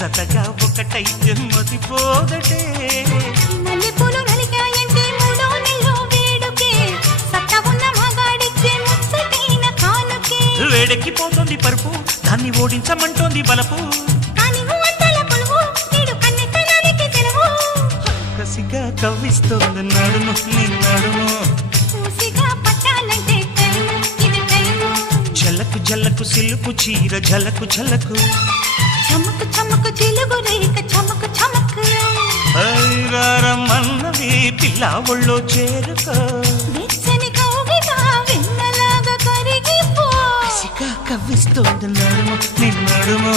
జతగా ఒకటైతే మతిపోదటే మల్లెపూలు నలిగాయంటే మూడో నెలలో వేడుకే సత్తా ఉన్న మగాడిచ్చే ముచ్చటైన కానుకే వేడెక్కిపోతుంది పరుపు దాన్ని ఓడించమంటోంది బలపు కాని వంటల పులువు నీడు కన్నెతనానికి సెలవు కసిగా కవ్విస్తోంది నడుము నీ నడుము పూసిగా పట్టాలంటే టైము ఇది టైము జలకు జలకు సిలుపు చీర జలకు జలకు చమకు చమకు చిలుగు రేఖ చమకు చమకు ఐరారమన్నది పిల్ల ఒళ్ళో చేరుకో వెచ్చని కౌగిట వెన్నలాగా కరిగిపో కసిగా కవ్విస్తోంది నడుము నీ నడుము